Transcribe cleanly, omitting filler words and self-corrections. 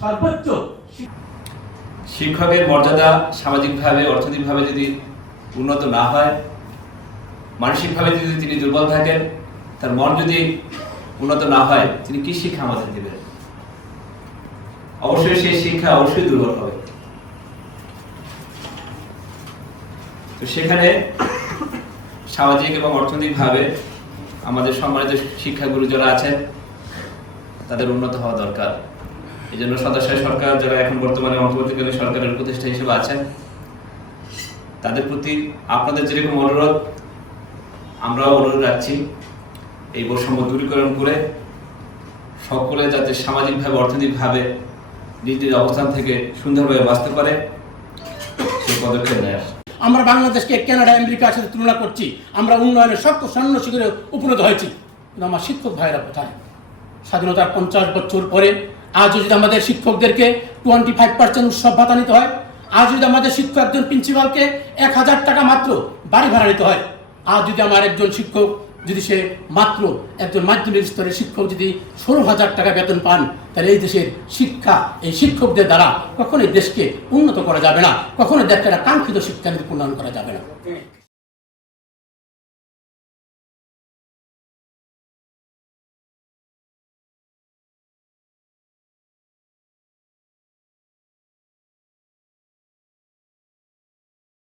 সর্বোচ্চ শিক্ষকের মর্যাদা সামাজিকভাবে অর্থনৈতিকভাবে যদি উন্নত না হয়, মানসিকভাবে যদি তিনি দুর্বল থাকেন, তার মন যদি উন্নত না হয়, তিনি কি শিক্ষা আমাদের দেবেন? অবশ্যই সেই শিক্ষা অবশ্যই দুর্বল হবে। তো সেখানে সামাজিক এবং অর্থনৈতিকভাবে আমাদের সম্মানিত শিক্ষাগুরু যারা আছেন তাদের উন্নত হওয়া দরকার। এই জন্য সদাশয় সরকার যারা এখন বর্তমানে অন্তর্বর্তীকালীন সরকারের উপদেষ্টা হিসেবে আছেন, তাদের প্রতি আপনাদের যেরকম অনুরোধ, আমরাও অনুরোধ রাখছি এই বৈষম্য দূরীকরণ করে সকলে যাতে সামাজিকভাবে অর্থনৈতিকভাবে নিজ নিজ অবস্থান থেকে সুন্দরভাবে বাঁচতে পারে সেই পদক্ষেপ নেয়। আমরা বাংলাদেশকে কানাডা আমেরিকার সাথে তুলনা করছি, আমরা উন্নয়নের স্বর্ণ শিখরে উপনীত হয়েছি, কিন্তু আমার শিক্ষক ভাইয়েরা কোথায়? স্বাধীনতার 50 বছর পরে আজও যদি আমাদের শিক্ষকদেরকে 25% উৎসব ভাতা নিতে হয়, আজ যদি আমাদের শিক্ষক একজন প্রিন্সিপালকে 1000 টাকা মাত্র বাড়ি ভাড়া নিতে হয়, আজ যদি আমার একজন শিক্ষক যদি সে মাত্র একজন মাধ্যমিক স্তরের শিক্ষক যদি 16,000 টাকা বেতন পান, তাহলে এই দেশের শিক্ষা এই শিক্ষকদের দ্বারা কখনোই দেশকে উন্নত করা যাবে না, কখনোই দেশকে কাঙ্ক্ষিত শিক্ষা নীতি প্রণয়ন করা যাবে না।